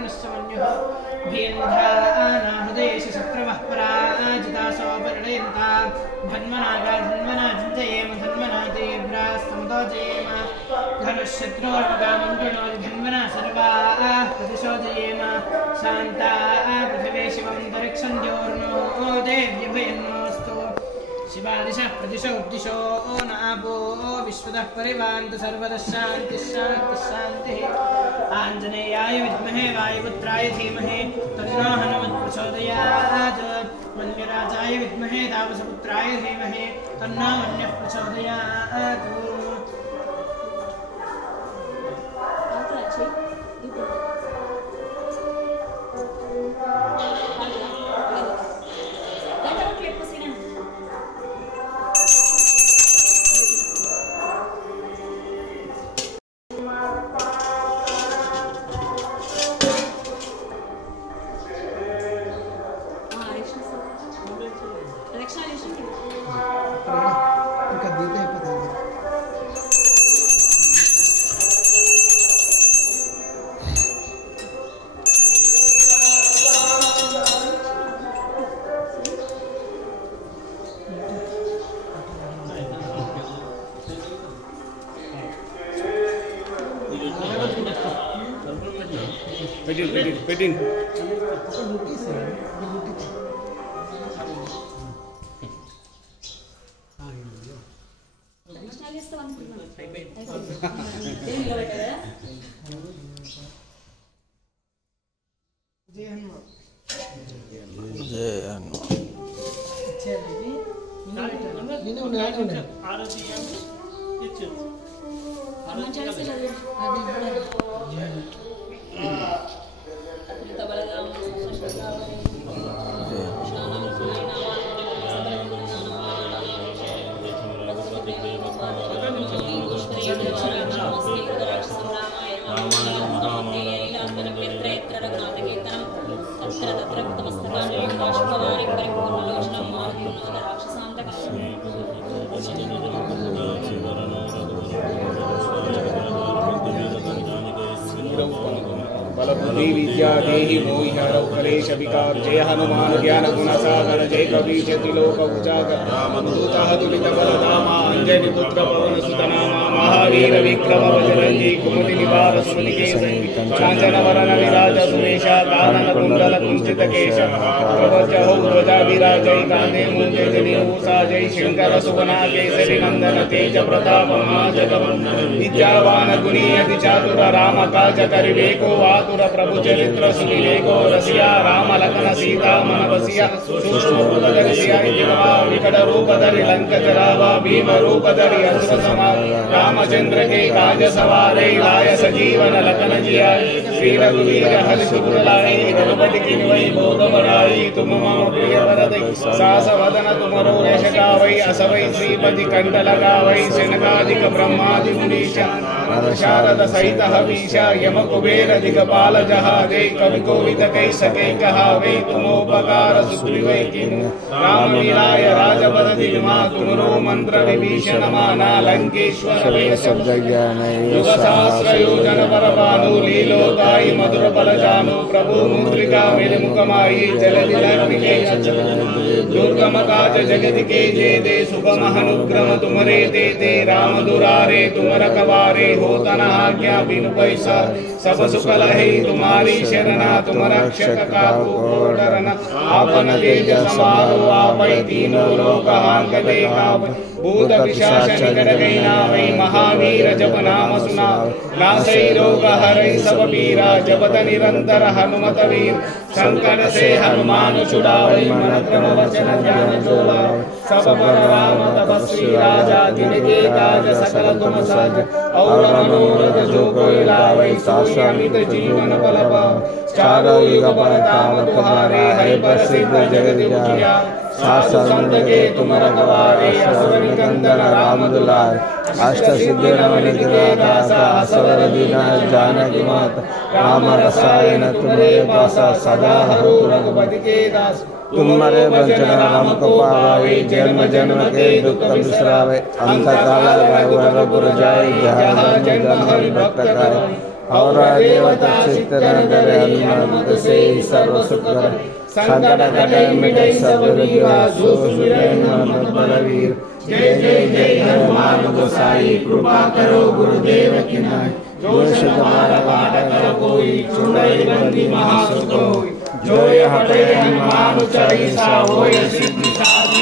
वरुणस्य मन्युः भेन्धाना हृदयेषु शत्रवः पराजितासो परिणयन्ता धन्वना जुञ्जयेम धन्वना देव्रास्तमतो जयेम धनुःशत्रोर्मगामण्डुनो धन्वना सर्वाः प्रतिशोधयेम शान्ताः पृथिवे शिवन्तरिक्षं द्योर्नो देव्यभयन्नोऽस्तु शिवादिशः प्रतिशो उपदिशो नाभो विश्वतः परिवान्तु सर्वतः शान्तिः शान्तिः शान्तिः आञ्जनेयाय विद्महे वायुपुत्राय धीमहि तन्नो हनुमत् प्रचोदयात् मन्यराजाय विद्महे तापसपुत्राय धीमहि तन्नो मन्यः प्रचोदयात् Wedding. बलबुद्धि विद्या देहि मोहि हरौ कलेश विकार जय हनुमान ज्ञान गुण सागर जय कपीश त्रिलोक उजागर रामदूतः तुलित बलधामा अंजनी पुत्र पवन सुत नामा महावीर विक्रम बजरंगी कुमति निवार सुनिकेसरी कांचन वरण विराज सुरेशा कानन कुंडल कुंचित केश प्रवज्जहौ ध्वजा विराजै कांधे मुंजे जनेऊसा जय शंकर सुवना केसरी नंदन तेज प्रताप महाजगवंदन विद्यावान गुणी अति चातुर राम काज करिबेको आतुर प्रभु चरित्र सुनिलेको रसिया राम लखन सीता मन बसिया सूक्ष्म रूप धरि सियाई दिखवा विकट रूप धरि लंक जरावा भीम रूप धरि असुर संहार रामचंद्र के काज सवारे लाय सजीवन लखन जियाई श्री रघुवीर हरि सुर लाई रघुपति किन्वई बोध बड़ाई तुम मम प्रिय वरदई सास वदन तुमरो यश गावई असवई श्रीपति कंठ लगावई सेनकादिक ब्रह्मादि मुनीश शारद सहित हवीश यम कुबेर दिगपाल जहादे कवि कोविद कई सके कहावे तुमोपकार सुग्रीवै किन्नु राम मिलाय राजपद दिग्मा तुमरो मंत्र विभीषण माना लंकेश्वर सब ज्ञान युग सहस्र योजन परभानु लीलोताई मधुर बल जानु प्रभु मुद्रिका मेरे मुखमाई जलधि लक्ष्मी दुर्गम काज जगत के जेते सुगम अनुग्रह तुमरे देते राम दुरारे तुम रखवारे होता न आज्ञा बिनु पैसा सब सुख लहे तुम्हारी शरणा तुम रक्षक काहू को डरना आपन तेज समारो आपै तीनों लोक हांकते कावै भूत पिशाच निकट गई नावै महावीर जप नाम सुनावै नासै रोग हरै सब पीरा जपत निरंतर हनुमत वीर संकट से हनुमान छुड़ावै मन क्रम वचन ध्यान जो लावै सब पर राम तपस्वी राजा तिनके काज सकल तुम साज और मनोरथ जो कोई लावै सोई अमित जीवन फल पावै चारों युग परताप तुम्हारे है प्रसिद्ध जगत उजिया साधु संत के तुम रखवारे असुर निकंदन राम दुलार अष्ट सिद्धि रमणि के दासा असवर दीना जानकी माता राम रसायन तुम्हारे पासा सदा हरो रघुपति के दास तुम्हारे वचन राम को पावे जन्म जन्म के दुख बिसरावे अंत काल वैभव गुर जाय जहाँ जन्म हरि भक्त करे और देवता चित्तन करे अनुमत से सर्व सुख करे संकट कटे मिटे सब वीरा जो सुरे मन बलवीर जय जय जय हनुमान गोसाई कृपा करो गुरुदेव की नाई जो तुम्हारा वाट कर कोई चुड़ैल बंदी महासुख होई जो हटे हनुमान चालीसा होय सिद्धि साधि